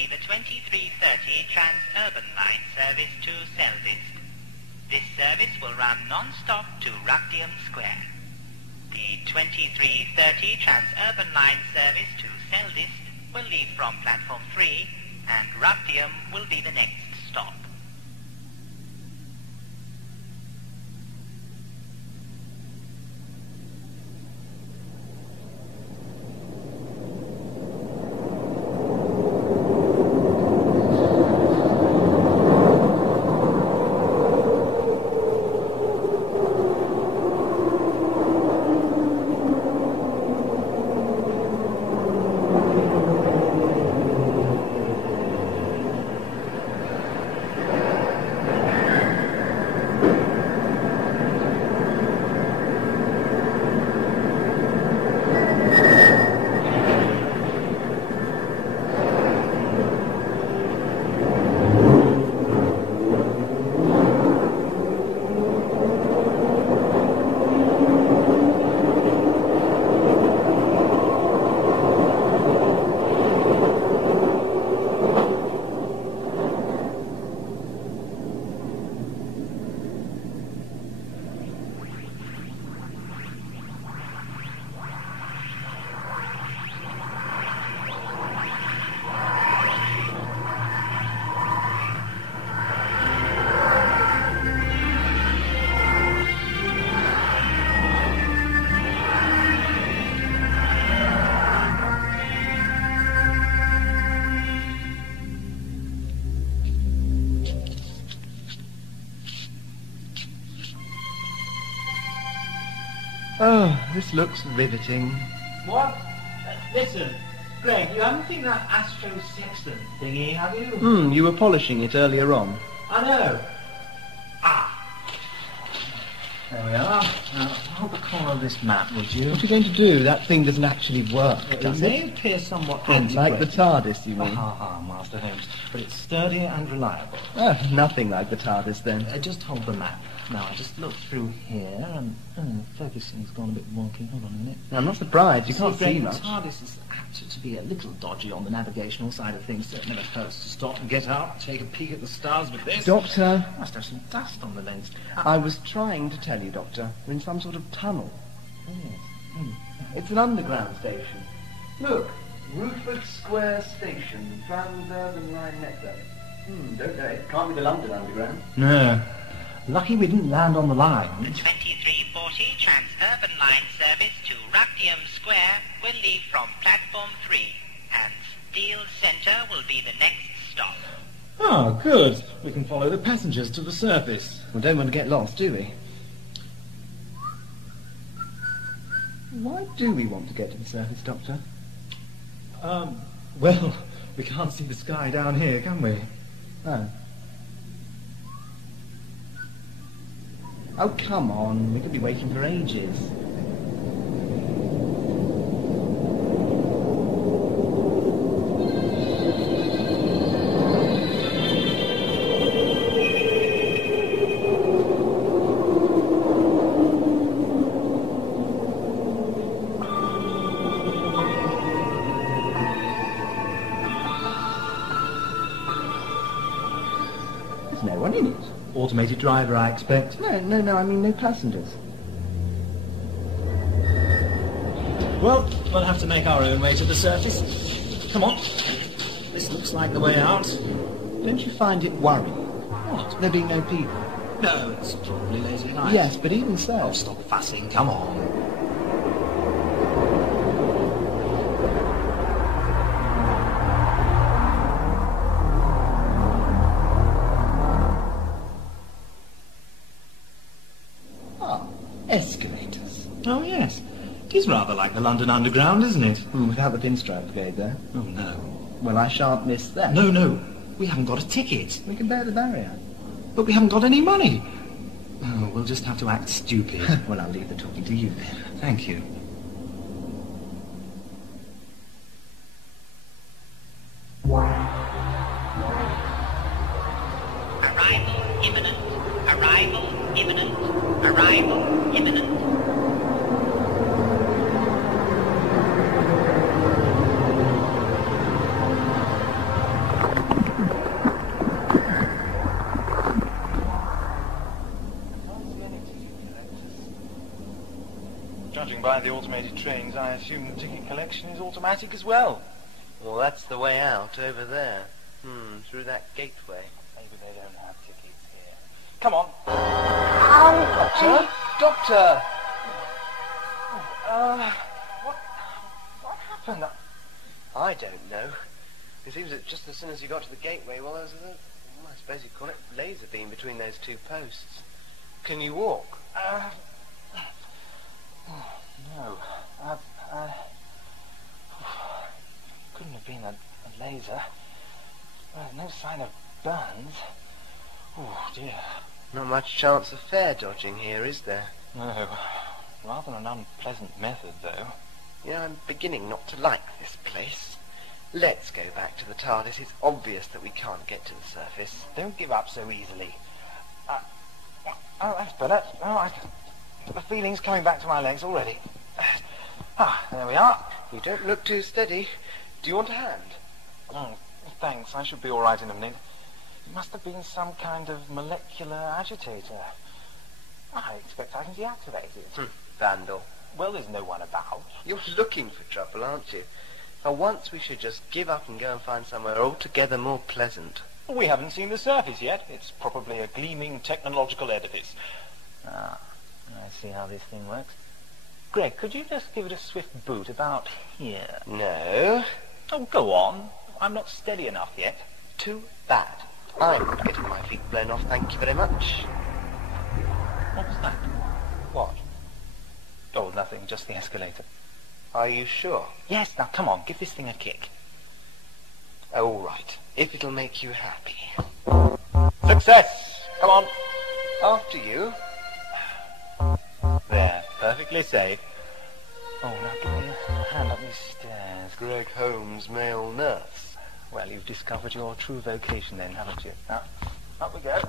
be the 2330 Trans-Urban Line service to Seldist. This service will run non-stop to Rugdium Square. The 2330 Trans-Urban Line service to Seldist will leave from platform 3, and Rugdium will be the next stop. Oh, this looks riveting. What? Listen, Greg, you haven't seen that astro sextant thingy, have you? You were polishing it earlier on. I know. There we are. Now, hold the corner of this map, would you? What are you going to do? That thing doesn't actually work, does It may it? appear somewhat Like the TARDIS, you mean? Master Holmes. But it's sturdy and reliable. Oh, nothing like the TARDIS, then. Just hold the map. Now, I just looked through here, and focusing's gone a bit wonky. Hold on a minute. I'm not surprised. You can't see much. The TARDIS is apt to be a little dodgy on the navigational side of things, so it never hurts to stop and get out, take a peek at the stars with this. Doctor, Must have some dust on the lens. I was trying to tell you, Doctor. We're in some sort of tunnel. Oh, yes. It's an underground station. Look, Ruford Square Station, Trans-Urban Line Network. Don't know. It can't be the London Underground. No. Lucky we didn't land on the line. The 2340 Trans-Urban Line service to Rugdium Square will leave from platform 3, and Steel Centre will be the next stop. Oh, good. We can follow the passengers to the surface. We don't want to get lost, do we? Why do we want to get to the surface, Doctor? Well, we can't see the sky down here, can we? Oh. Oh, come on. We could be waiting for ages. There's no one in it. Automated driver, I expect. No, I mean no passengers. Well, we'll have to make our own way to the surface. Come on. This looks like the way out. Don't you find it worrying? What? There being no people? No, it's probably late at night. Yes, but even so... Oh, stop fussing, come on. Escalators. Oh, yes. It is rather like the London Underground, isn't it? Without the pinstripe brigade there. Oh, no. Well, I shan't miss that. No. We haven't got a ticket. We can bear the barrier. But we haven't got any money. Oh, we'll just have to act stupid. Well, I'll leave the talking to you then. Thank you. Arrival imminent. Arrival imminent. Arrival imminent. Judging by the automated trains, I assume the ticket collection is automatic as well. Well, that's the way out, over there. Through that gateway. Maybe they don't have tickets here. Come on. Doctor? Doctor! What happened? I don't know. It seems that just as soon as you got to the gateway, well, there was I suppose you'd call it laser beam between those two posts. Can you walk? No. Couldn't have been a laser. No sign of burns. Oh, dear. Not much chance of fare dodging here, is there? No. Rather an unpleasant method, though. Yeah, I'm beginning not to like this place. Let's go back to the TARDIS. It's obvious that we can't get to the surface. Don't give up so easily. That's better. The feeling's coming back to my legs already. There we are. You don't look too steady. Do you want a hand? Thanks, I should be all right in a minute. It must have been some kind of molecular agitator. I expect I can deactivate it. Vandal. Well, there's no one about. You're looking for trouble, aren't you? For once we should just give up and go and find somewhere altogether more pleasant. We haven't seen the surface yet. It's probably a gleaming technological edifice. I see how this thing works. Greg, could you just give it a swift boot about here? No. Oh, go on. I'm not steady enough yet. Too bad. I'm not getting my feet blown off, thank you very much. What was that? What? Oh, nothing, just the escalator. Are you sure? Yes, now come on, give this thing a kick. All right, if it'll make you happy. Success! Come on. After you. There, perfectly safe. Oh, now give me a hand up these stairs. Greg Holmes, male nurse. Well, you've discovered your true vocation then, haven't you? Now, up we go.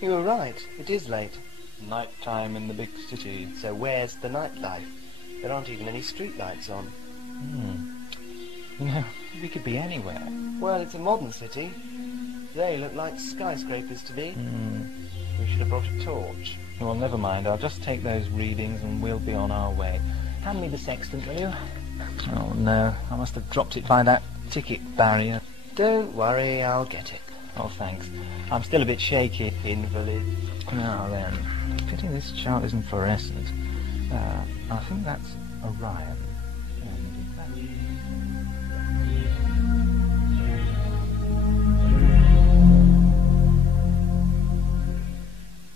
You were right, it is late. Night time in the big city. So where's the nightlife? There aren't even any streetlights on. You know, we could be anywhere. Well, it's a modern city. They look like skyscrapers to me. We should have brought a torch. Well, never mind. I'll just take those readings and we'll be on our way. Hand me the sextant, will you? Oh, no. I must have dropped it by that ticket barrier. Don't worry, I'll get it. Oh, thanks. I'm still a bit shaky. Invalid. Now then, pity this chart isn't fluorescent. I think that's Orion.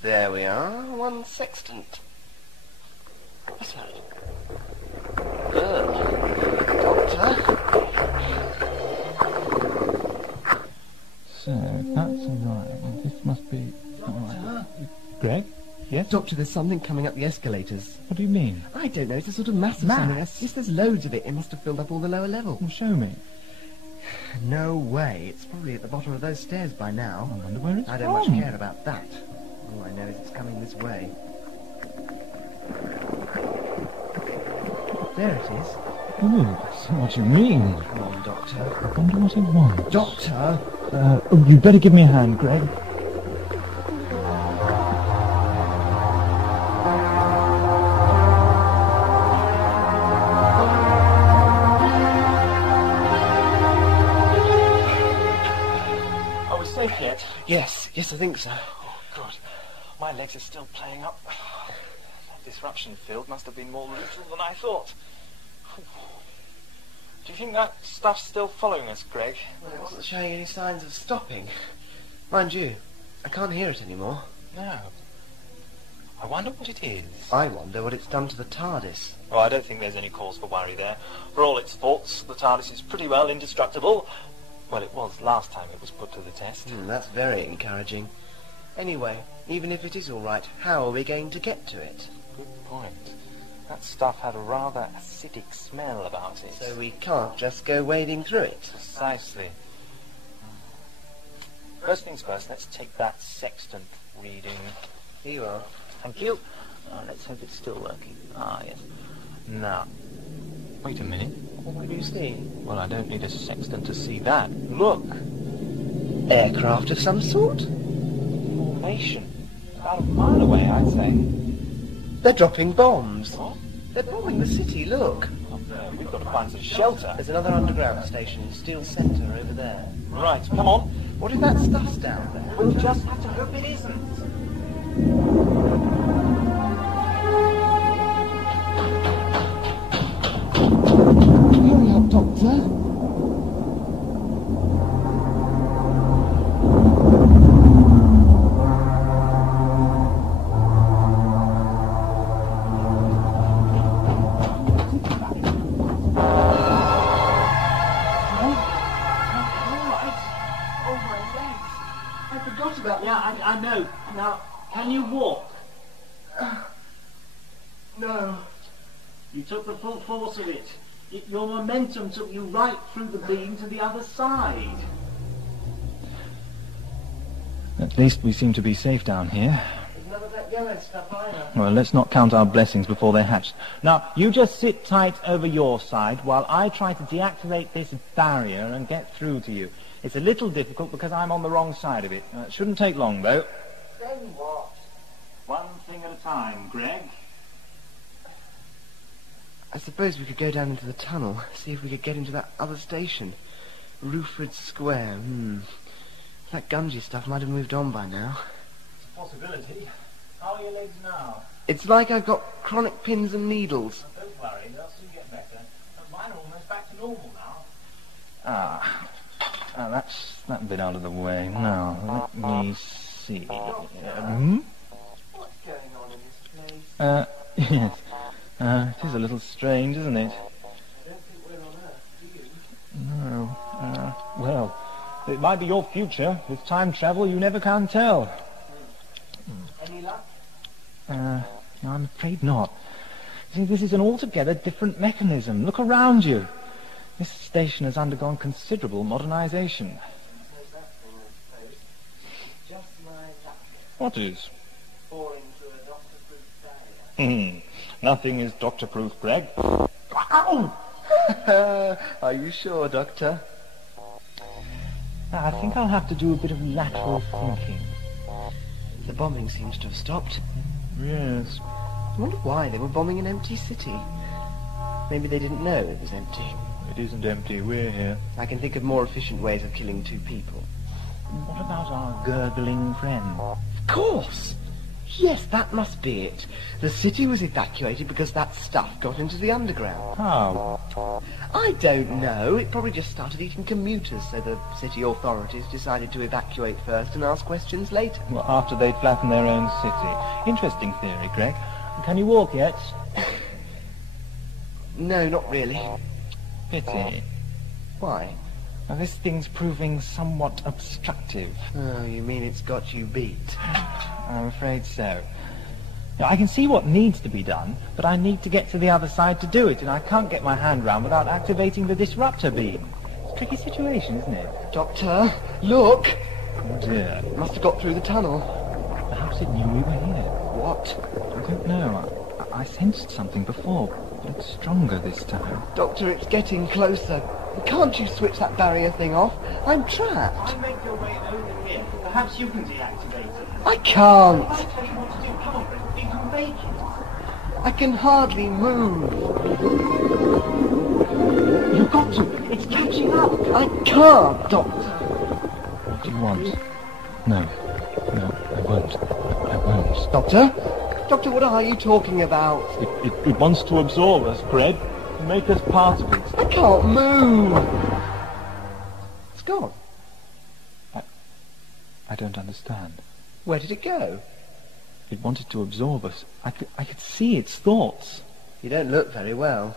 There we are, one sextant. What's that? Doctor? So, that's Orion. This must be... Doctor? Greg? Yes? Doctor, there's something coming up the escalators. What do you mean? I don't know, it's a sort of mass of something. Yes, there's loads of it. It must have filled up all the lower level. Well, show me. No way. It's probably at the bottom of those stairs by now. I wonder where it's I don't from. much care about that. All I know is it's coming this way. There it is. Ooh, I see what you mean. Come on, Doctor. I wonder what it wants. Doctor! Oh, you'd better give me a hand, Greg. Are we safe yet? Yes, I think so. Oh, good. My legs are still playing up. That disruption field must have been more lethal than I thought. Do you think that stuff's still following us, Greg? Well, it wasn't showing any signs of stopping. Mind you, I can't hear it anymore. No. I wonder what it is. I wonder what it's done to the TARDIS. Oh, I don't think there's any cause for worry there. For all its faults, the TARDIS is pretty well indestructible. Well, it was last time it was put to the test. That's very encouraging. Anyway, even if it is all right, how are we going to get to it? Good point. That stuff had a rather acidic smell about it. So we can't just go wading through it. Precisely. First things first, let's take that sextant reading. Here you are. Thank you. Let's hope it's still working. Ah, yes. Now, wait a minute. What do you see? Well, I don't need a sextant to see that. Look! Aircraft of some sort? Formation. About a mile away, I'd say. They're dropping bombs. What? They're bombing the city, look. Oh, no, we've got to find some shelter. There's another underground station, Steel Centre, over there. Right, come on. What if that stuff's down there? We'll just have to hope it isn't. Hurry up, Doctor. Yeah, I know. Now, can you walk? No. You took the full force of it. Your momentum took you right through the beam to the other side. At least we seem to be safe down here. There's none of that yellow stuff either. Well, let's not count our blessings before they're hatched. Now, you just sit tight over your side while I try to deactivate this barrier and get through to you. It's a little difficult because I'm on the wrong side of it. It shouldn't take long, though. Then what? One thing at a time, Greg. I suppose we could go down into the tunnel, see if we could get into that other station. Roofred Square, That Gungy stuff might have moved on by now. It's a possibility. How are your legs now? It's like I've got chronic pins and needles. Don't worry, they'll soon get better. Mine are almost back to normal now. That's that bit out of the way. Now, let me see. What's going on in this place? Yes. It is a little strange, isn't it? I don't think we're on Earth, do you? No. Well, it might be your future. With time travel, you never can tell. Any luck? No, I'm afraid not. You see, this is an altogether different mechanism. Look around you. This station has undergone considerable modernization. There's that thing, I suppose. Just my luck. What is? Falling through a doctor-proof barrier. Nothing is doctor-proof, Greg. Ow! Are you sure, Doctor? I think I'll have to do a bit of lateral thinking. The bombing seems to have stopped. Yes. I wonder why they were bombing an empty city. Maybe they didn't know it was empty. It isn't empty. We're here. I can think of more efficient ways of killing two people. What about our gurgling friend? Of course! Yes, that must be it. The city was evacuated because that stuff got into the underground. How? I don't know. It probably just started eating commuters, so the city authorities decided to evacuate first and ask questions later. Well, after they'd flattened their own city. Interesting theory, Greg. Can you walk yet? No, not really. Pity. Why? Now, this thing's proving somewhat obstructive. Oh, you mean it's got you beat? I'm afraid so. Now, I can see what needs to be done, but I need to get to the other side to do it, and I can't get my hand round without activating the disruptor beam. It's a tricky situation, isn't it? Doctor, look! Oh dear. It must have got through the tunnel. Perhaps it knew we were here. What? I don't know. I sensed something before, but it's stronger this time. Doctor, it's getting closer. Can't you switch that barrier thing off? I'm trapped. I'll make your way over here. Perhaps you can deactivate it. I can't. I'll tell you what to do. Come on, Greg. You can make it. I can hardly move. You've got to. It's catching up. I can't, Doctor. What do you want? No, I won't. I won't. Doctor? Doctor, what are you talking about? It wants to absorb us, Greg. Make us part of it. I can't move. It's gone. I don't understand. Where did it go? It wanted to absorb us. I could see its thoughts. You don't look very well.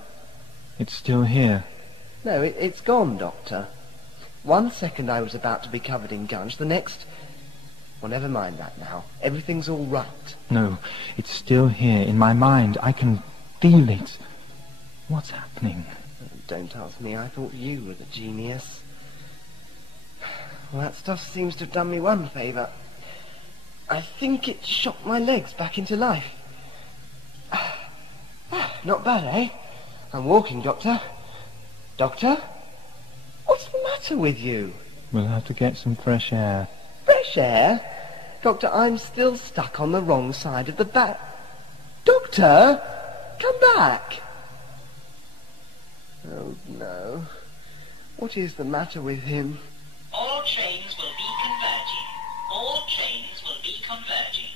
It's still here. No, it's gone, Doctor. 1 second I was about to be covered in gunge, the next... Well, never mind that now. Everything's all right. No, it's still here in my mind. I can feel it. What's happening? Don't ask me. I thought you were the genius. Well, that stuff seems to have done me one favour. I think it shot my legs back into life. Not bad, eh? I'm walking, Doctor. Doctor? What's the matter with you? We'll have to get some fresh air. Fresh air? Doctor, I'm still stuck on the wrong side of the back. Doctor! Come back! Oh, no. What is the matter with him? All trains will be converging. All trains will be converging.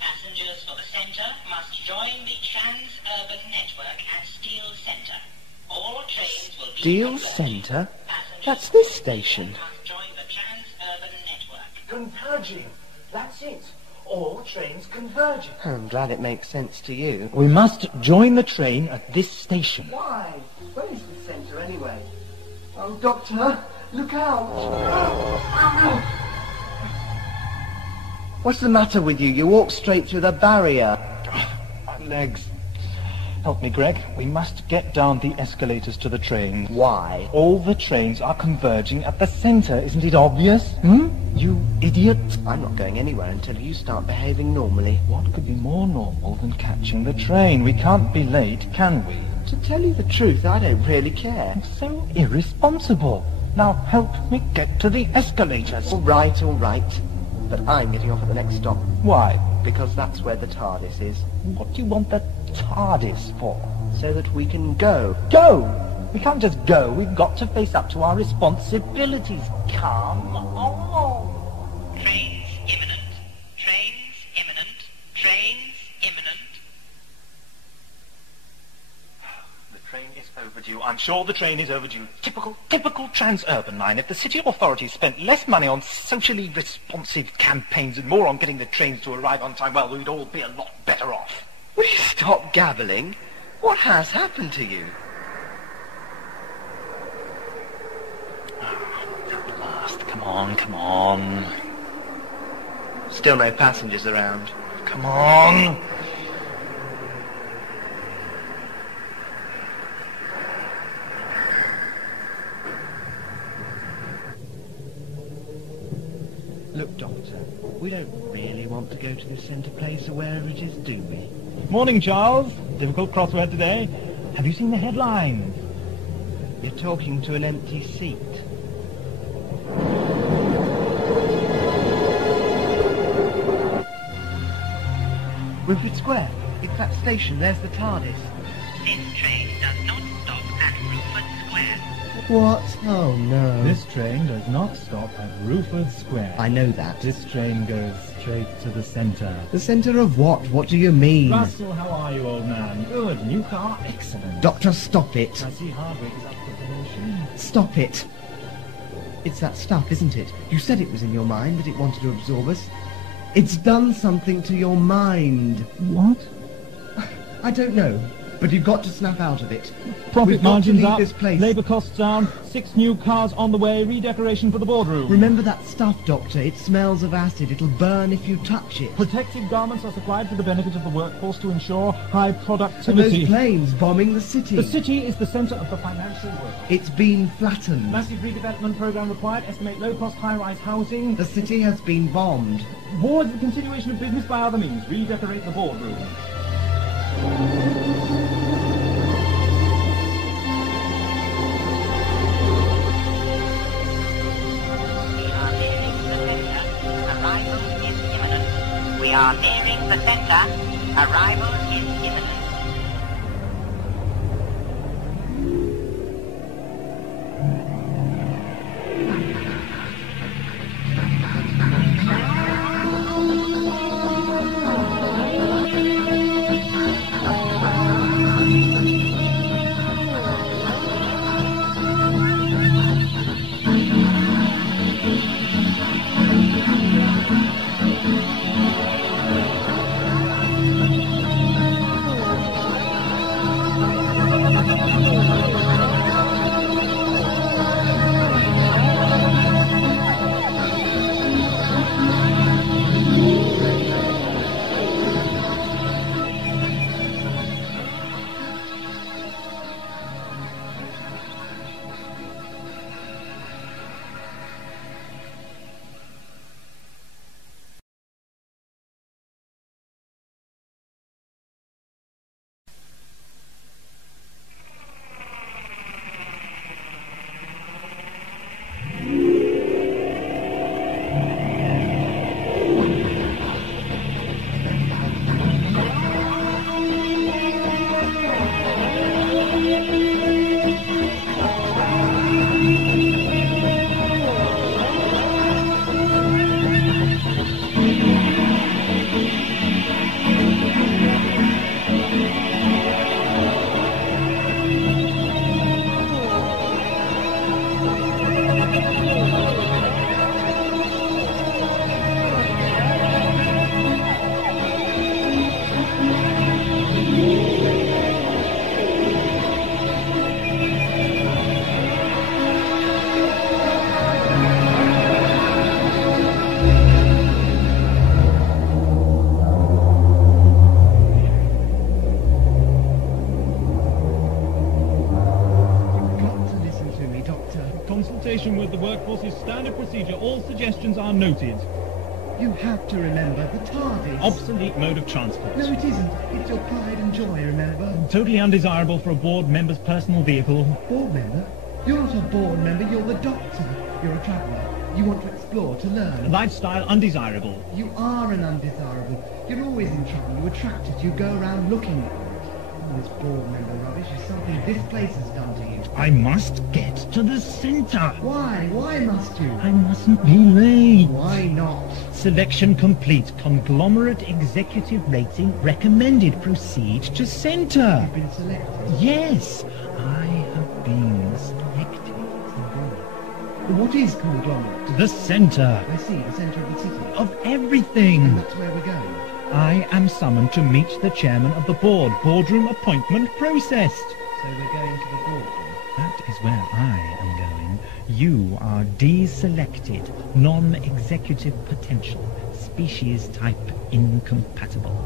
Passengers for the centre must join the trans-urban network at Steel Centre. All trains will be Steel converging. Centre? Passengers That's this station. must join the trans-urban network. Converging. That's it. All trains converging. I'm glad it makes sense to you. We must join the train at this station. Why? Where is the centre anyway? Oh, Doctor, look out! What's the matter with you? You walk straight through the barrier. My legs. Help me, Greg. We must get down the escalators to the train. Why? All the trains are converging at the centre. Isn't it obvious? You idiot. I'm not going anywhere until you start behaving normally. What could be more normal than catching the train? We can't be late, can we? To tell you the truth, I don't really care. So irresponsible. Now help me get to the escalators. All right. But I'm getting off at the next stop. Why? Because that's where the TARDIS is. What do you want the TARDIS for? So that we can go. Go! We can't just go. We've got to face up to our responsibilities. Come on. Trains imminent. Trains imminent. Trains imminent. The train is overdue. I'm sure the train is overdue. Typical trans-urban line. If the city authorities spent less money on socially responsive campaigns and more on getting the trains to arrive on time, well, we'd all be a lot better off. Will you stop gabbling? What has happened to you? At last. Come on. Still no passengers around. Come on. Look, Doctor, we don't really want to go to this centre place or wherever it is, do we? Morning, Charles. Difficult crossword today. Have you seen the headlines? You're talking to an empty seat. Wilfrid Square. It's that station. There's the TARDIS. This train does not stop at Rupert Square. What? Oh, no. This train does not stop at Rupert Square. I know that. This train goes straight to the centre. The centre of what? What do you mean? Russell, how are you, old man? Good. New car? Excellent. Doctor, stop it. I see Hardwick is up for promotion. Stop it. It's that stuff, isn't it? You said it was in your mind, that it wanted to absorb us. It's done something to your mind. What? I don't know, but you've got to snap out of it. Profit We've got to margins leave up, this place. labour costs down, 6 new cars on the way, redecoration for the boardroom. Remember that stuff, Doctor. It smells of acid. It'll burn if you touch it. Protective garments are supplied for the benefit of the workforce to ensure high And those productivity. planes bombing the city. The city is the centre of the financial world. It's been flattened. Massive redevelopment programme required. Estimate low-cost high-rise housing. The city has been bombed. War is the continuation of business by other means. Redecorate the boardroom. We are nearing the centre. Arrival is imminent. Force's standard procedure. All suggestions are noted. You have to remember the TARDIS. Obsolete mode of transport. No, it isn't. It's your pride and joy, remember? Totally undesirable for a board member's personal vehicle. Board member? You're not a board member, you're the doctor. You're a traveller. You want to explore, to learn. Lifestyle undesirable. You are an undesirable. You're always in trouble. You attract it. You go around looking for it. All this board member rubbish is something this place has done to you. I must get to the centre. Why? Why must you? I mustn't be late. Why not? Selection complete. Conglomerate executive rating recommended. Proceed to centre. You've been selected. Yes, I have been selected. What is Conglomerate? The centre. I see, the centre of the city. Of everything. And that's where we're going. I am summoned to meet the chairman of the board. Boardroom appointment processed. So we're going to the boardroom. That is where I am going. You are deselected, non-executive potential, species type incompatible.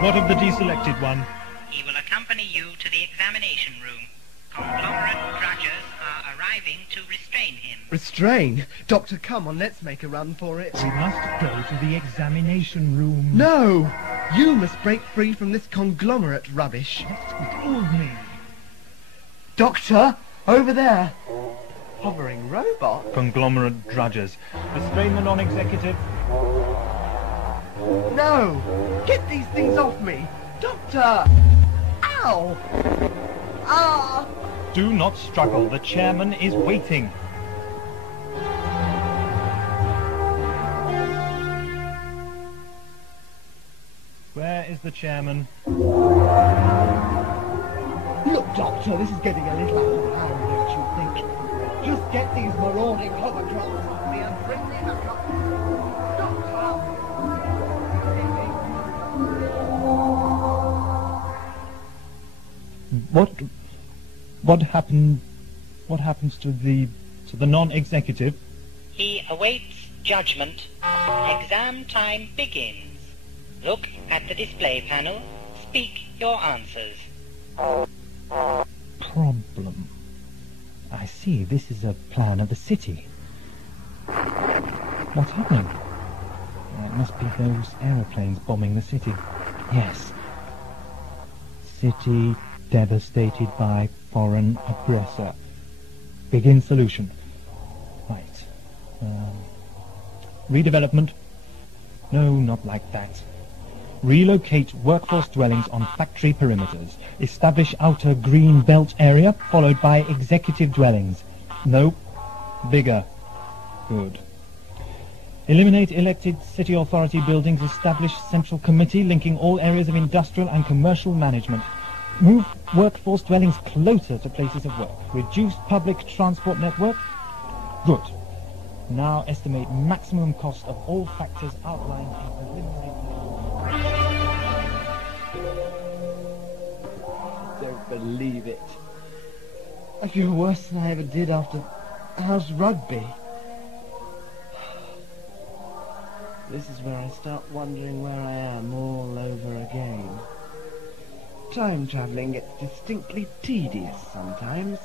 What of the deselected one? He will accompany you to the examination room. Conglomerate drudgers are arriving to restrain him. Restrain? Doctor, come on, let's make a run for it. We must go to the examination room. No! You must break free from this conglomerate rubbish. Let go of me. Doctor, over there. Hovering robot? Conglomerate drudgers. Restrain the non-executive. No! Get these things off me! Doctor! Ow! Ah! Do not struggle. The chairman is waiting. Where is the chairman? Look, Doctor, this is getting a little out of hand, don't you think? Just get these marauding hovercrafts off me and bring me back up. What happens to the non-executive? He awaits judgment. Exam time begins. Look at the display panel. Speak your answers. Problem. I see. This is a plan of the city. What's happening? It must be those aeroplanes bombing the city. Yes. City devastated by foreign aggressor. Begin solution. Right. Redevelopment? No, not like that. Relocate workforce dwellings on factory perimeters. Establish outer green belt area, followed by executive dwellings. No. Bigger. Good. Eliminate elected city authority buildings. Establish central committee linking all areas of industrial and commercial management. Move workforce dwellings closer to places of work. Reduce public transport network. Good. Now estimate maximum cost of all factors outlined in preliminary I don't believe it. I feel worse than I ever did after house rugby. This is where I start wondering where I am all over again. Time travelling gets distinctly tedious sometimes.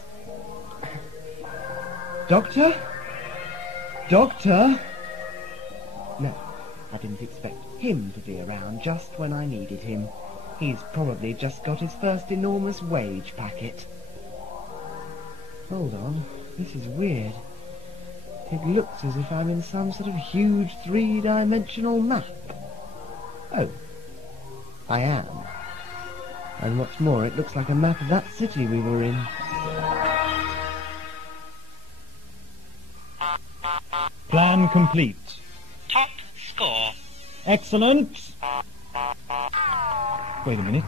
Doctor? Doctor? No, I didn't expect him to be around just when I needed him. He's probably just got his first enormous wage packet. Hold on, this is weird. It looks as if I'm in some sort of huge three-dimensional map. Oh, I am. And what's more, it looks like a map of that city we were in. Plan complete. Top score. Excellent. Wait a minute.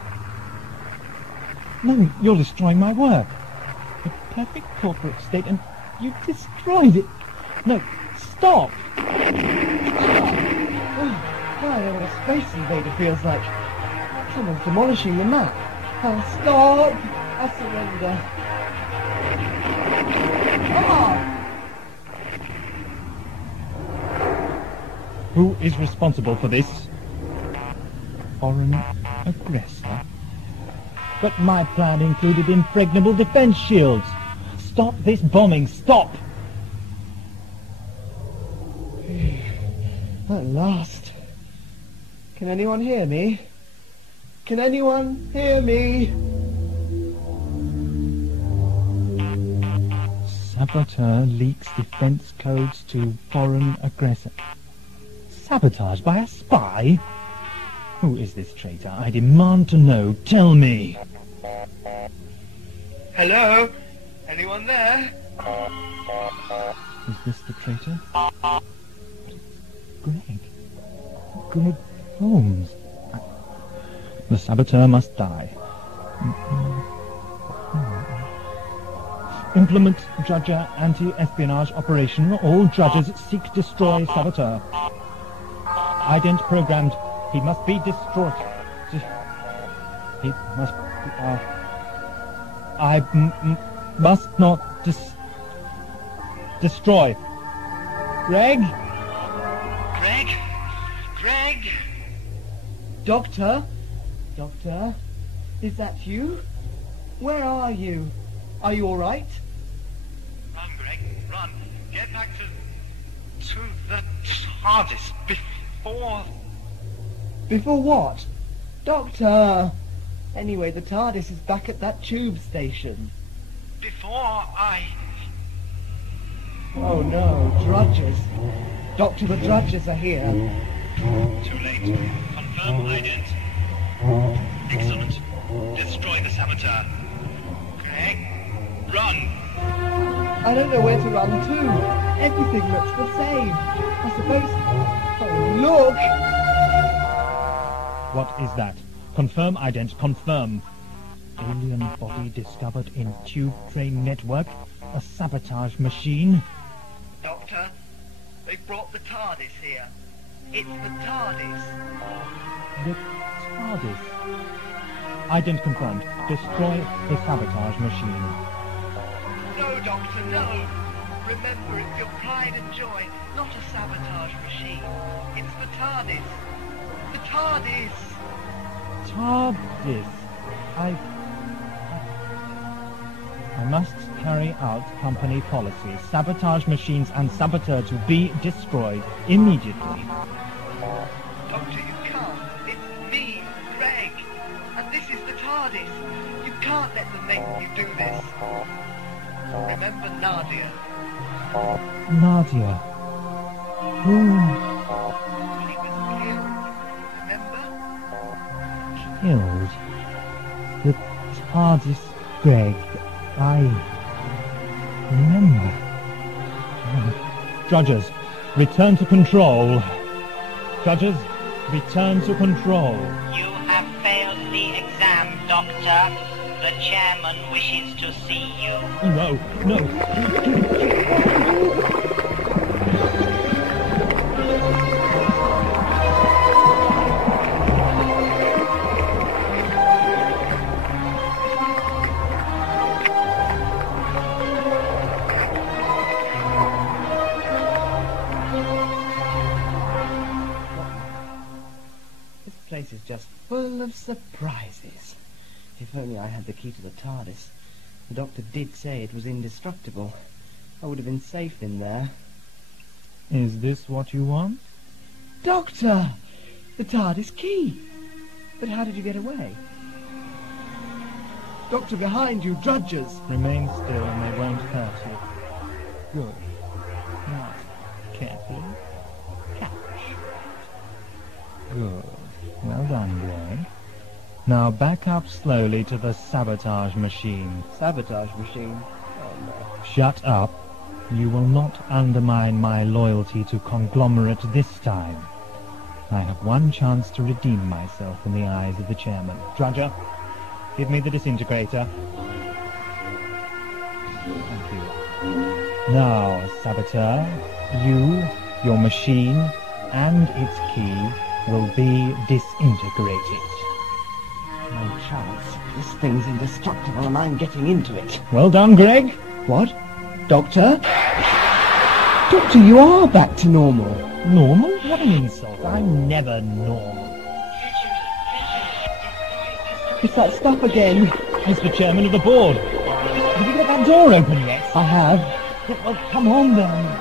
No, you're destroying my work. A perfect corporate state, and you've destroyed it. No, stop. Oh, I know what a space invader feels like. Someone's demolishing the map. I'll stop. I surrender. Who is responsible for this? Foreign aggressor? But my plan included impregnable defense shields. Stop this bombing, stop! At last. Can anyone hear me? Can anyone hear me? Saboteur leaks defense codes to foreign aggressor. Sabotage by a spy? Who is this traitor? I demand to know. Tell me. Hello? Anyone there? Is this the traitor? Greg. Greg Holmes. The saboteur must die. Implement Drudger anti-espionage operation. All Drudgers seek destroy saboteur. Ident programmed. He must be destroyed. He must be... must not destroy. Greg? Greg? Greg? Doctor? Doctor? Is that you? Where are you? Are you all right? Run, Greg, run. Get back to the TARDIS before... Before what? Doctor! Anyway, the TARDIS is back at that tube station. Before I... Oh no, Drudgers. Doctor, the Drudgers are here. Too late. Confirm ident. Excellent. Destroy the saboteur. Greg, run! I don't know where to run to. Everything looks the same. I suppose... Oh, look! What is that? Confirm ident. Confirm. Alien body discovered in tube train network. A sabotage machine. Doctor, they brought the TARDIS here. It's the TARDIS. The TARDIS. Ident confirmed. Destroy the sabotage machine. No, Doctor, no. Remember, it's your pride and joy, not a sabotage machine. It's the TARDIS. The TARDIS. TARDIS. I must carry out company policy. Sabotage machines and saboteur to be destroyed immediately. Doctor, you can't. It's me, Greg. And this is the TARDIS. You can't let them make you do this. Remember Nadia? Nadia. Who? She was killed. Remember? Killed. The TARDIS, Greg. I remember. Drudgers, return to control. Drudgers, return to control. You have failed the exam, Doctor. The chairman wishes to see you. No, no. This place is just full of surprises. If only I had the key to the TARDIS. The doctor did say it was indestructible. I would have been safe in there. Is this what you want? Doctor! The TARDIS key! But how did you get away? Doctor, behind you, Drudgers! Remain still and they won't hurt you. Good. Now, carefully. Catch. Good. Well done, Greg. Now back up slowly to the sabotage machine. Sabotage machine? Oh no. Shut up. You will not undermine my loyalty to Conglomerate this time. I have one chance to redeem myself in the eyes of the chairman. Drudger, give me the disintegrator. Thank you. Now, saboteur, you, your machine, and its key will be disintegrated. No chance. This thing's indestructible and I'm getting into it. Well done, Greg. What? Doctor? Doctor, you are back to normal. Normal? What an insult. I'm never normal. It's that stuff again. It's the chairman of the board. Have you got that door open yet? I have. Yeah, well, come on then.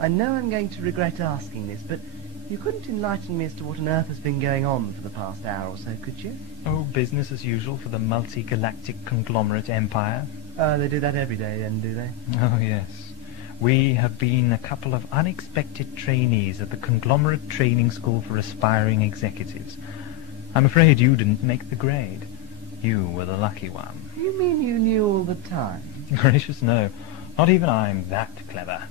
I know I'm going to regret asking this, but you couldn't enlighten me as to what on earth has been going on for the past hour or so, could you? Oh, business as usual for the multi-galactic conglomerate empire. They do that every day then, do they? Oh, yes. We have been a couple of unexpected trainees at the Conglomerate Training School for Aspiring Executives. I'm afraid you didn't make the grade. You were the lucky one. You mean you knew all the time? Gracious, no. Not even I'm that clever.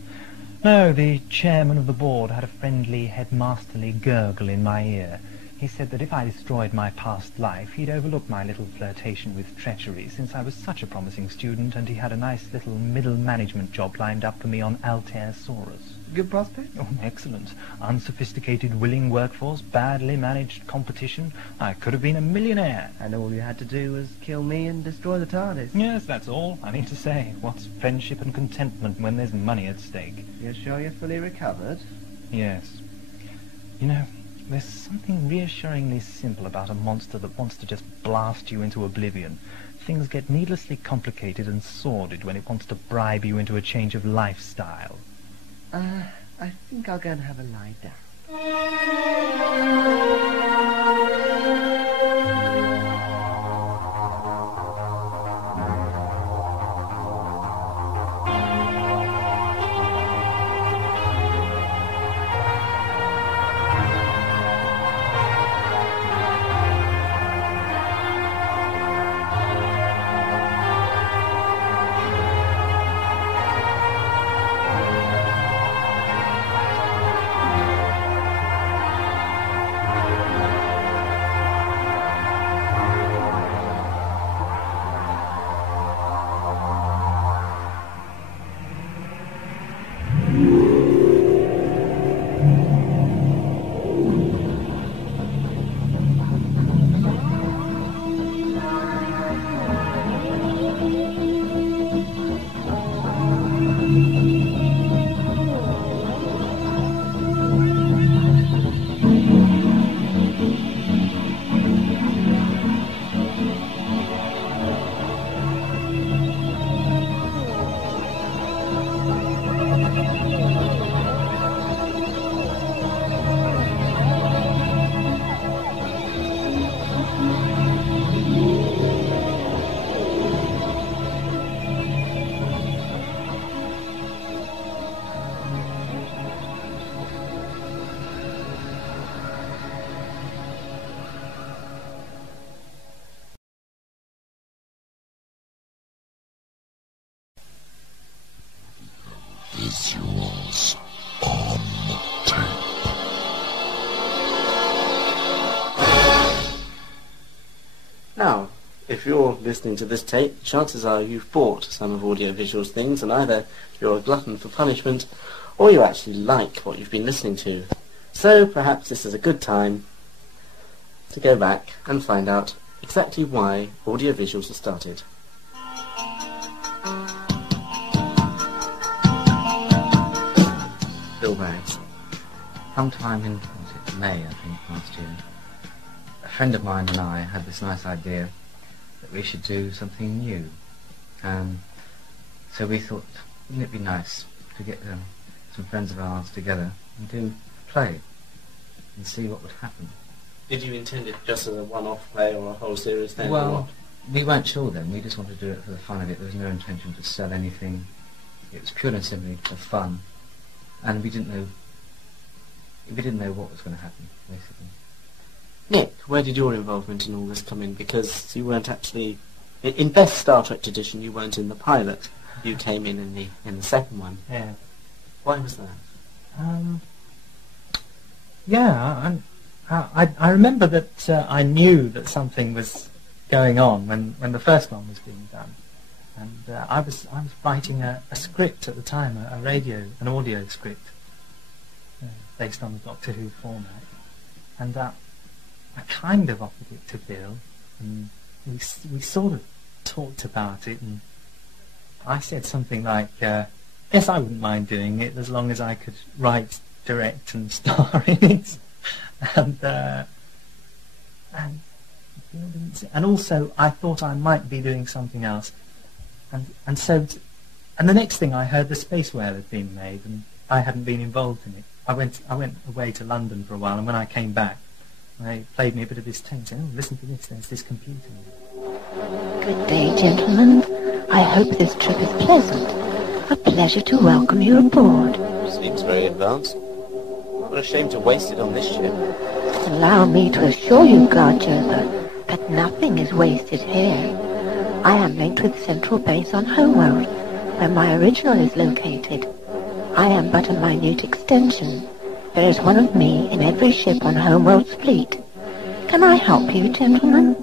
No, the chairman of the board had a friendly, headmasterly gurgle in my ear. He said that if I destroyed my past life, he'd overlook my little flirtation with treachery, since I was such a promising student, and he had a nice little middle management job lined up for me on Altairsaurus. Good prospect? Oh, excellent. Unsophisticated, willing workforce, badly managed competition. I could have been a millionaire. And all you had to do was kill me and destroy the TARDIS. Yes, that's all. I mean to say, what's friendship and contentment when there's money at stake? You're sure you're fully recovered? Yes. You know, there's something reassuringly simple about a monster that wants to just blast you into oblivion. Things get needlessly complicated and sordid when it wants to bribe you into a change of lifestyle. I think I'll go and have a lie down. Visuals on tape. Now, if you're listening to this tape, chances are you've bought some of Audiovisual's things, and either you're a glutton for punishment, or you actually like what you've been listening to. So perhaps this is a good time to go back and find out exactly why Audiovisuals was started. sometime in, was it May, I think, last year, a friend of mine and I had this nice idea that we should do something new. So we thought, wouldn't it be nice to get some friends of ours together and do a play and see what would happen. Did you intend it just as a one-off play or a whole series then? Or Well, what? we weren't sure then. We just wanted to do it for the fun of it. There was no intention to sell anything. It was pure and simply for fun. And we didn't know what was going to happen, basically. Nick, where did your involvement in all this come in? Because you weren't actually... In best Star Trek tradition, you weren't in the pilot. You came in the second one. Yeah. Why was that? Yeah, I remember that I knew that something was going on when the first one was being done, and I was writing a script at the time, an audio script based on the Doctor Who format, and I kind of offered it to Bill, and we sort of talked about it, and I said something like, yes, I wouldn't mind doing it as long as I could write, direct and star in it. And also I thought I might be doing something else. And the next thing I heard, the Space Whale had been made, and I hadn't been involved in it. I went away to London for a while, and when I came back, they played me a bit of this tape, and said, "Oh, listen to this, there's this computer." Good day, gentlemen. I hope this trip is pleasant. A pleasure to welcome you aboard. Seems very advanced. What a shame to waste it on this ship. Allow me to assure you, Guardiola, that nothing is wasted here. I am linked with Central Base on Homeworld, where my original is located. I am but a minute extension. There is one of me in every ship on Homeworld's fleet. Can I help you, gentlemen?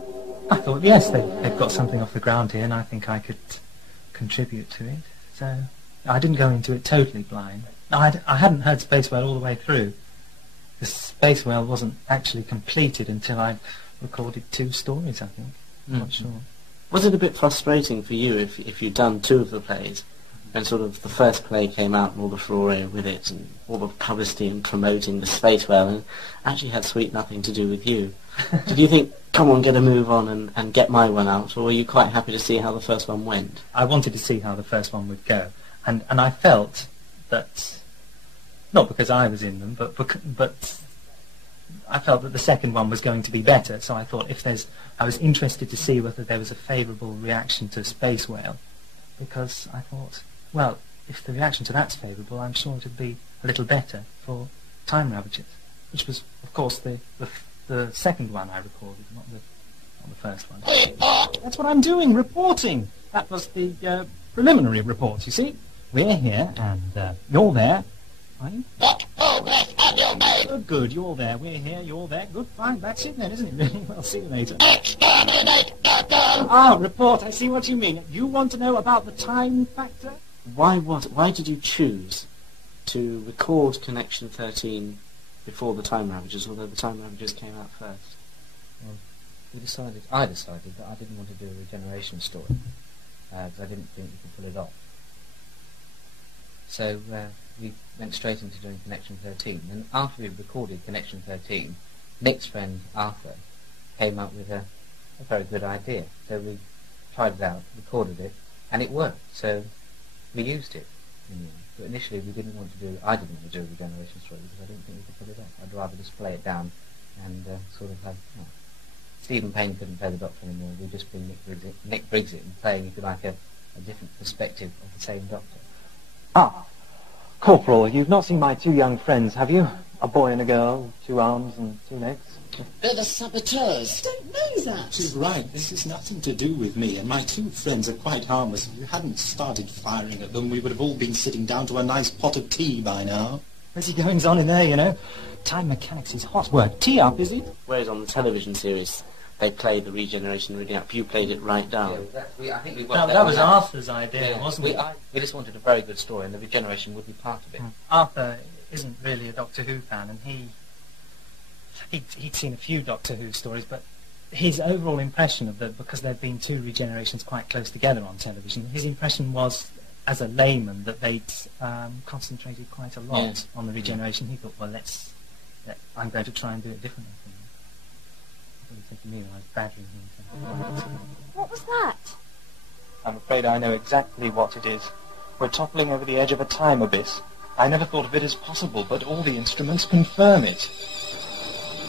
I thought, yes, they've got something off the ground here, and I think I could contribute to it. So I didn't go into it totally blind. I hadn't heard Space Whale all the way through. The Space Whale wasn't actually completed until I'd recorded 2 stories, I think. I'm not sure. Was it a bit frustrating for you if you'd done 2 of the plays, and sort of the first play came out and all the furore with it, and all the publicity and promoting the Space Whale, and actually had sweet nothing to do with you? Did you think, come on, get a move on and get my one out, or were you quite happy to see how the first one went? I wanted to see how the first one would go, and I felt that, not because I was in them, but I felt that the second one was going to be better, so I thought I was interested to see whether there was a favourable reaction to Space Whale, because I thought, well, if the reaction to that's favourable, I'm sure it would be a little better for Time Ravagers, which was, of course, the second one I recorded, not the first one. That's what I'm doing, reporting. That was the preliminary report, you see. We're here, and you're there. Are you? What progress have you made? Good, you're there. We're here, you're there. Good, fine, that's it then, isn't it, really? Well, see you later. Exterminate the girl! Ah, report, I see what you mean. You want to know about the time factor? Why did you choose to record Connection 13 before the Time Ravagers, although the Time Ravagers came out first? Well, I decided that I didn't want to do a regeneration story, because I didn't think we could pull it off. So we went straight into doing Connection 13, and after we recorded Connection 13, Nick's friend Arthur came up with a very good idea. So we tried it out, recorded it, and it worked. So we used it. But initially I didn't want to do a regeneration story because I didn't think we could pull it off. I'd rather just play it down and sort of have... Stephen Payne couldn't play the Doctor anymore. We'd just bring Nick Briggs in, playing, if you like, a different perspective of the same Doctor. Ah, Corporal, you've not seen my 2 young friends, have you? A boy and a girl, 2 arms and 2 legs. They're the saboteurs. I don't know that. She's right. This has nothing to do with me, and my 2 friends are quite harmless. If you hadn't started firing at them, we would have all been sitting down to a nice pot of tea by now. Where's he goings on in there, you know? Time mechanics is hot word. Tea up, is it? Whereas on the television series, they played the regeneration reading up. You played it right down. I think we that was Arthur's idea, wasn't it? We just wanted a very good story, and the regeneration would be part of it. Arthur isn't really a Doctor Who fan, and he'd seen a few Doctor Who stories, but his overall impression of because there'd been 2 regenerations quite close together on television, his impression was, as a layman, that they'd concentrated quite a lot on the regeneration. He thought, well, let's that I'm going to try and do it differently. He said to me when I was badgering him. What was that? I'm afraid I know exactly what it is. We're toppling over the edge of a time abyss. I never thought of it as possible, but all the instruments confirm it.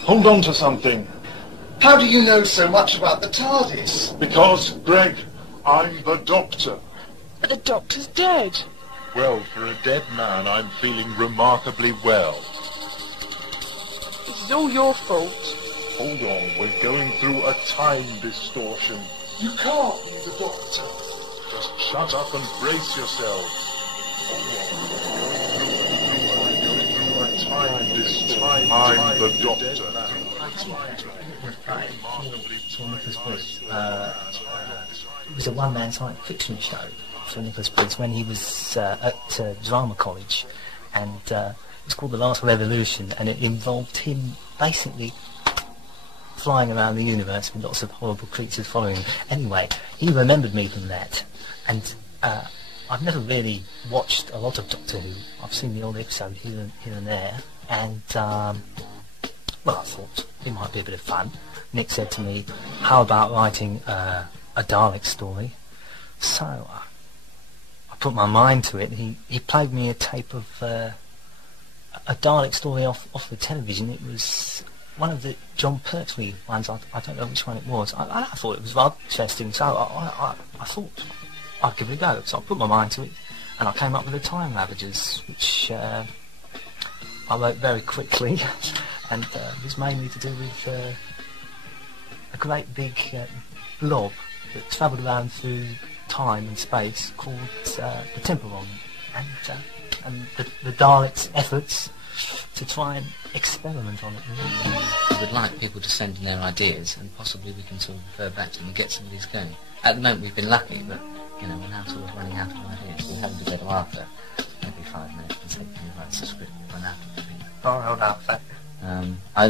Hold on to something. How do you know so much about the TARDIS? Because, Greg, I'm the Doctor. But the Doctor's dead. Well, for a dead man, I'm feeling remarkably well. This is all your fault. Hold on, we're going through a time distortion. You can't be the Doctor. Just shut up and brace yourselves. I'm the Doctor. It was a one-man science fiction show for Nicholas Briggs when he was at drama college, and it's called The Last Revolution, and it involved him basically flying around the universe with lots of horrible creatures following him. Anyway, he remembered me from that, and I've never really watched a lot of Doctor Who. I've seen the old episode here and there, and well, I thought it might be a bit of fun. Nick said to me, how about writing a Dalek story? So I put my mind to it. He played me a tape of a Dalek story off the television. It was one of the John Pertwee ones. I don't know which one it was. I thought it was rather interesting, so I thought I'd give it a go. So I put my mind to it, and I came up with the Time Ravagers, which I wrote very quickly, and it was mainly to do with a great big blob that travelled around through time and space called the Temporon, and the Daleks' efforts to try and experiment on it. We would like people to send in their ideas, and possibly we can sort of refer back to them and get some of these going. At the moment we've been lucky, but you know, we're now sort of running out of ideas. We're having to go to Arthur every 5 minutes and say, can you write a script? We've run out of things. Poor old Arthur.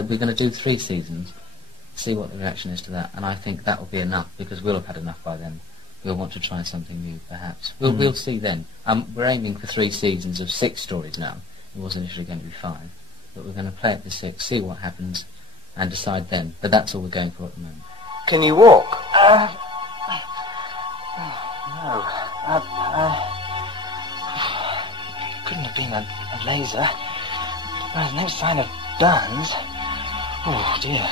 We're going to do 3 seasons, see what the reaction is to that, and I think that will be enough, because we'll have had enough by then. We'll want to try something new, perhaps. We'll see then. We're aiming for 3 seasons of 6 stories now. It was initially going to be 5, but we're going to play it to 6, see what happens, and decide then. But that's all we're going for at the moment. Can you walk? No. Couldn't have been a laser. There's no sign of burns. Oh dear.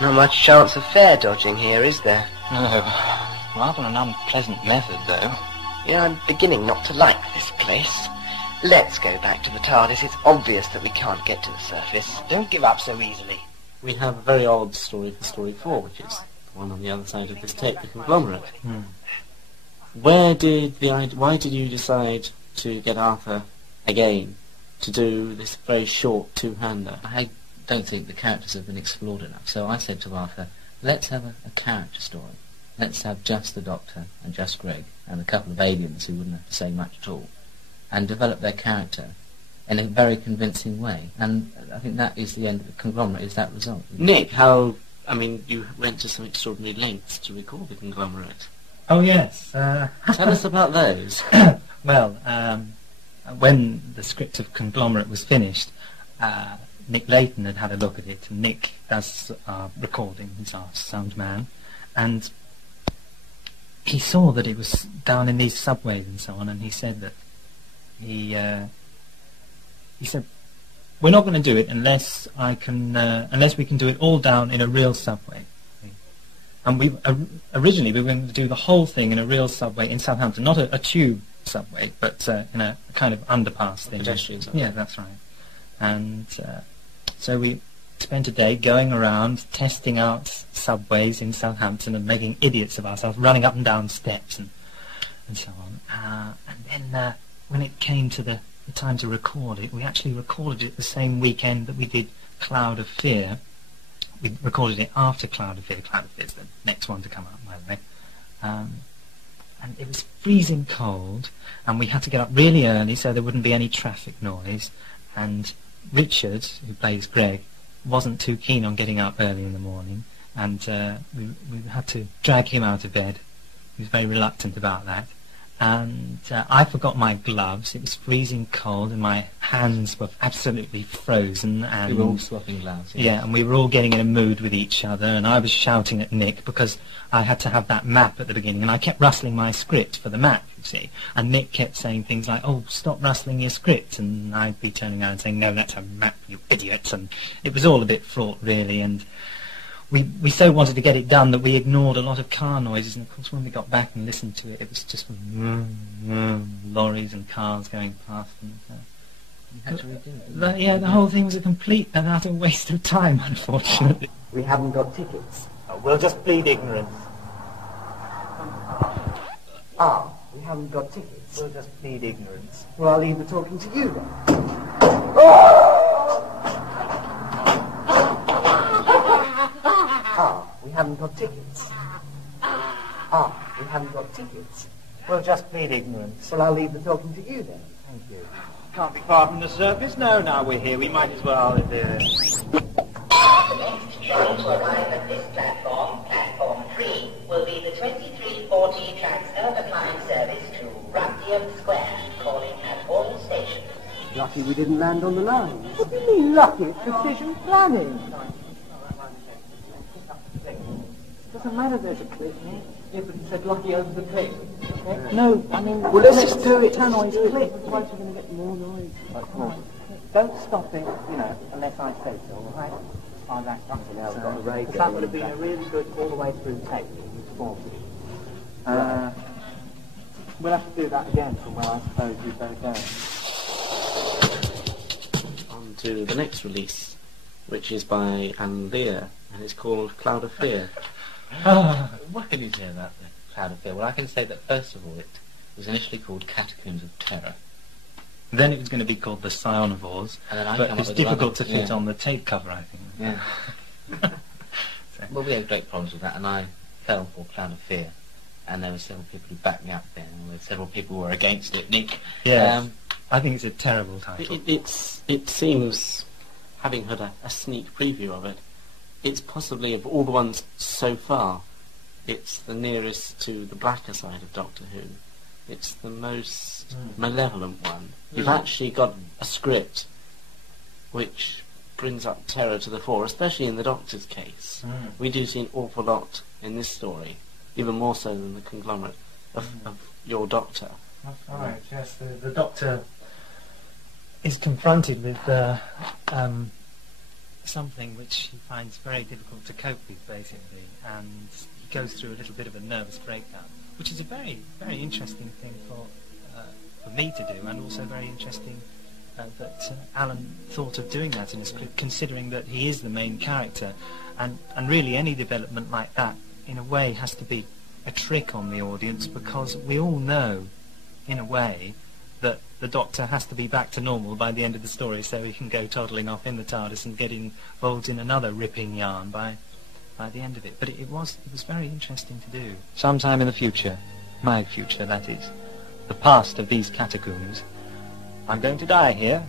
Not much chance of fare dodging here, is there? No. Rather an unpleasant method, though. Yeah, I'm beginning not to like this place. Let's go back to the TARDIS. It's obvious that we can't get to the surface. Don't give up so easily. We have a very odd story for story 4, which is the one on the other side of this tape, the Conglomerate. Why did you decide to get Arthur again to do this very short 2-hander? I don't think the characters have been explored enough, so I said to Arthur, let's have a character story. Let's have just the Doctor and just Greg and a couple of aliens who wouldn't have to say much at all, and develop their character in a very convincing way. And I think that is the end of the Conglomerate, is that result. Nick, you went to some extraordinary lengths to record the Conglomerate. Oh yes. Tell us about those. Well, when the script of Conglomerate was finished, Nick Layton had a look at it, and Nick does our recording, he's our sound man, and he saw that it was down in these subways and so on, and he said that he said, we're not going to do it unless we can do it all down in a real subway. And originally we were going to do the whole thing in a real subway in Southampton, not a tube subway, but in a kind of underpass thing. Pedestrian subway. Yeah, that's right. And so we spent a day going around testing out subways in Southampton and making idiots of ourselves, running up and down steps and so on. And then when it came to the time to record it, we actually recorded it the same weekend that we did Cloud of Fear. We recorded it after Cloud of Fear. Cloud of Fear is the next one to come out, by the way. And it was freezing cold, and we had to get up really early so there wouldn't be any traffic noise. And Richard, who plays Greg, wasn't too keen on getting up early in the morning, and we had to drag him out of bed. He was very reluctant about that. and I forgot my gloves. It was freezing cold, and my hands were absolutely frozen. And we were all swapping gloves. Yes. Yeah, and we were all getting in a mood with each other, and I was shouting at Nick because I had to have that map at the beginning, and I kept rustling my script for the map, you see. And Nick kept saying things like, "Oh, stop rustling your script," and I'd be turning around and saying, "No, that's a map, you idiots." And it was all a bit fraught, really, and we so wanted to get it done that we ignored a lot of car noises, and of course when we got back and listened to it, it was just lorries and cars going past. And, you had to redo it. The whole thing was a complete and utter waste of time, unfortunately. We haven't got tickets. We'll just plead ignorance. We haven't got tickets. We'll just plead ignorance. Well, I'll leave the talking to you then. We haven't got tickets. We haven't got tickets. We'll just plead ignorance. Well, I'll leave the talking to you then. Thank you. Can't be far from the surface. No, now we're here. We might as well do it. Next train to arrive at this platform, platform 3, will be the 2340 Transurban Line service to Rugdium Square, calling at all stations. Lucky we didn't land on the line. What do you mean lucky? It's precision planning. Doesn't matter there's a click, Nick. Yeah, but he said lucky over the click. Okay? No, I mean... Well, let's just do it. Noise, click. Otherwise we're going to get more noise. Don't stop it, unless I say so, all right? Oh, that's something else. That would have been a really good all-the-way through tape. We'll have to do that again from where I suppose we'd better go. On to the next release, which is by Alan Lear, and it's called Cloud of Fear. What can you say about the Cloud of Fear? Well, I can say that first of all, it was initially called Catacombs of Terror. Then it was going to be called the Scionivores, but it's difficult to fit on the tape cover, I think. Yeah. Well, we had great problems with that, and I fell for Cloud of Fear, and there were several people who backed me up there, and there were several people who were against it. Nick? Yeah, I think it's a terrible title. It seems, having heard a sneak preview of it, it's possibly, of all the ones so far, it's the nearest to the blacker side of Doctor Who. It's the most malevolent one. You've actually got a script which brings up terror to the fore, especially in the Doctor's case. We do see an awful lot in this story, even more so than the Conglomerate, of your Doctor. That's right, yes. The Doctor is confronted with something which he finds very difficult to cope with, basically, and he goes through a little bit of a nervous breakdown, which is a very, very interesting thing for me to do, and also very interesting that Alan thought of doing that in a script, considering that he is the main character, and really any development like that, in a way, has to be a trick on the audience, because we all know, in a way, that the Doctor has to be back to normal by the end of the story, so he can go toddling off in the TARDIS and get involved in another ripping yarn by the end of it. But it was very interesting to do. Sometime in the future, my future, that is, the past of these catacombs, I'm going to die here,